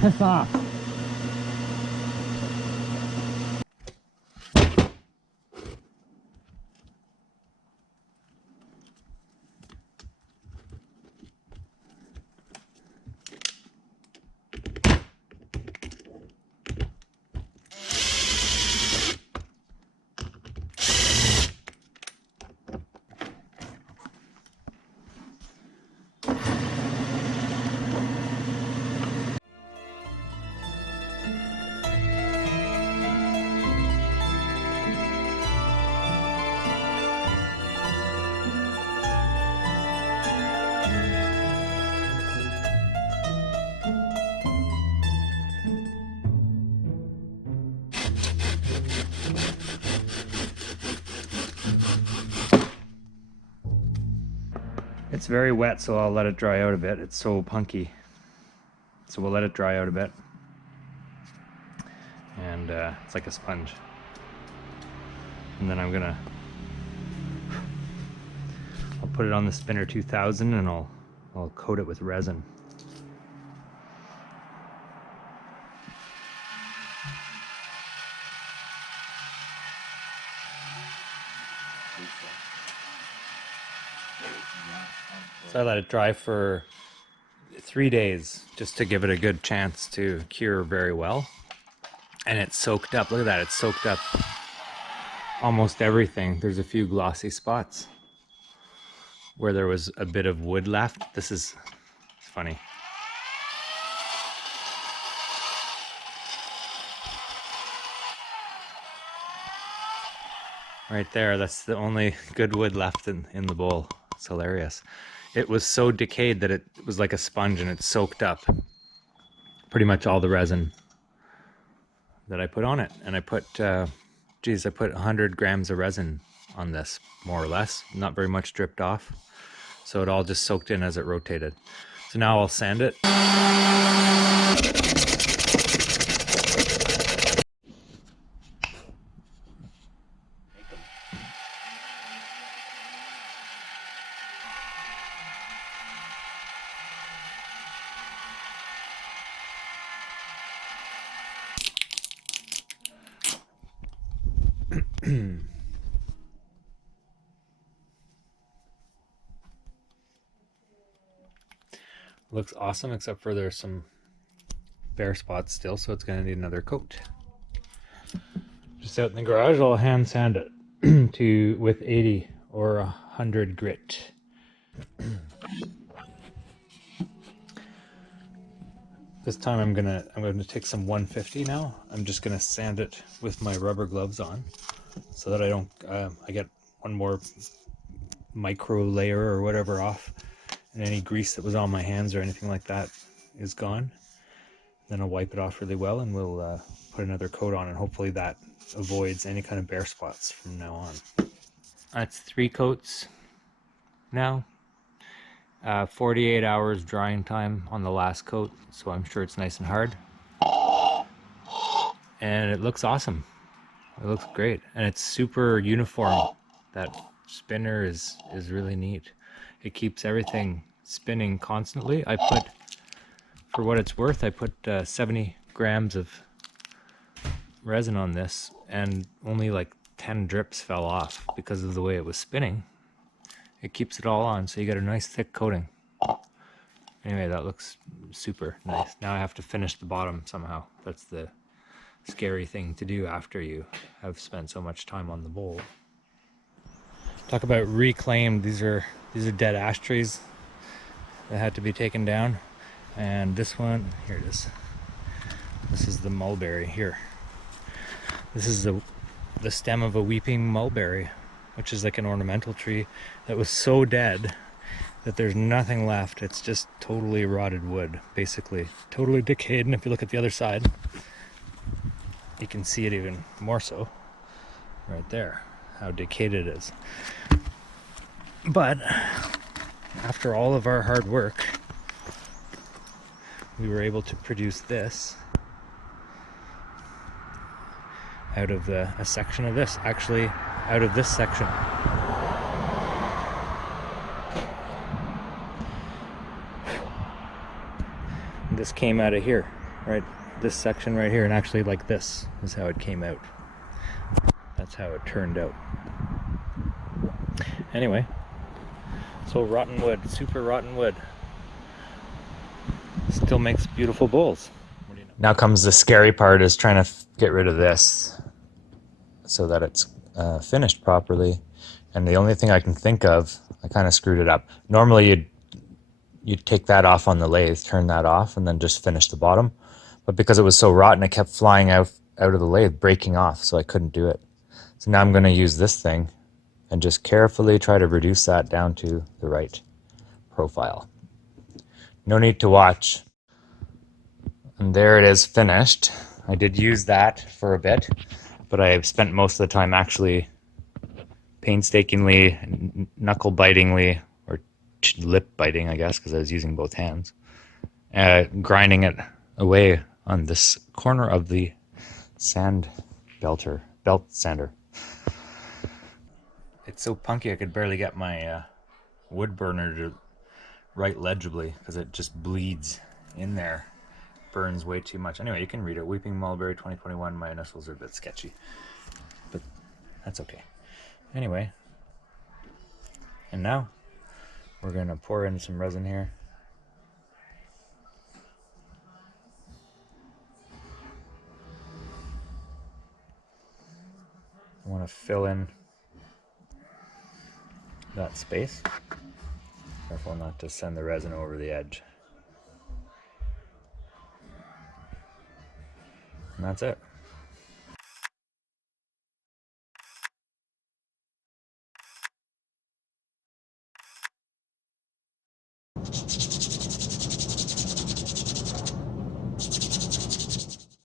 Piss off. It's very wet, so I'll let it dry out a bit. It's so punky. So we'll let it dry out a bit. And it's like a sponge. And then I'll put it on the Spinner 2000 and I'll coat it with resin. So I let it dry for 3 days just to give it a good chance to cure very well. And it's soaked up. Look at that, it's soaked up almost everything. There's a few glossy spots where there was a bit of wood left. This is funny. Right there, that's the only good wood left in the bowl. It's hilarious. It was so decayed that it was like a sponge, and it soaked up pretty much all the resin that I put on it. And I put, I put 100 grams of resin on this, more or less. Not very much dripped off. So it all just soaked in as it rotated. So now I'll sand it. Looks awesome, except for there's some bare spots still, so it's going to need another coat. Just out in the garage, I'll hand sand it to with 80 or 100 grit. This time I'm gonna take some 150 now. I'm just gonna sand it with my rubber gloves on, so that I don't I get one more micro layer or whatever off, and any grease that was on my hands or anything like that is gone. Then I'll wipe it off really well, and we'll put another coat on, and hopefully that avoids any kind of bare spots from now on. That's 3 coats now. 48 hours drying time on the last coat, so I'm sure it's nice and hard. And it looks awesome. It looks great, and it's super uniform. That spinner is really neat. It keeps everything spinning constantly. I put, for what it's worth, I put 70 grams of resin on this, and only like 10 drips fell off because of the way it was spinning. It keeps it all on, so you get a nice thick coating. Anyway, that looks super nice. Now I have to finish the bottom somehow. That's the scary thing to do after you have spent so much time on the bowl. Talk about reclaimed. These are dead ash trees that had to be taken down. And this one, here it is. This is the mulberry here. This is the stem of a weeping mulberry, which is like an ornamental tree that was so dead that there's nothing left. It's just totally rotted wood, basically. Totally decayed, and if you look at the other side, you can see it even more so right there, how decayed it is. But after all of our hard work, we were able to produce this out of a section of this, actually out of this section. This came out of here, right? This section right here, and actually like this is how it came out. That's how it turned out. Anyway, so rotten wood, super rotten wood, still makes beautiful bowls. Now comes the scary part, is trying to get rid of this so that it's finished properly. And the only thing I can think of, I kind of screwed it up. Normally you'd take that off on the lathe, turn that off, and then just finish the bottom. But because it was so rotten, it kept flying out of the lathe, breaking off, so I couldn't do it. So now I'm going to use this thing and just carefully try to reduce that down to the right profile. No need to watch. And there it is, finished. I did use that for a bit, but I spent most of the time actually painstakingly, knuckle-bitingly, or lip biting, I guess, because I was using both hands, grinding it away on this corner of the belt sander. It's so punky I could barely get my wood burner to write legibly because it just bleeds in there. Burns way too much. Anyway, you can read it. Weeping Mulberry 2021. My initials are a bit sketchy, but that's okay. Anyway, and now we're gonna pour in some resin here. I want to fill in that space. Careful not to send the resin over the edge. And that's it.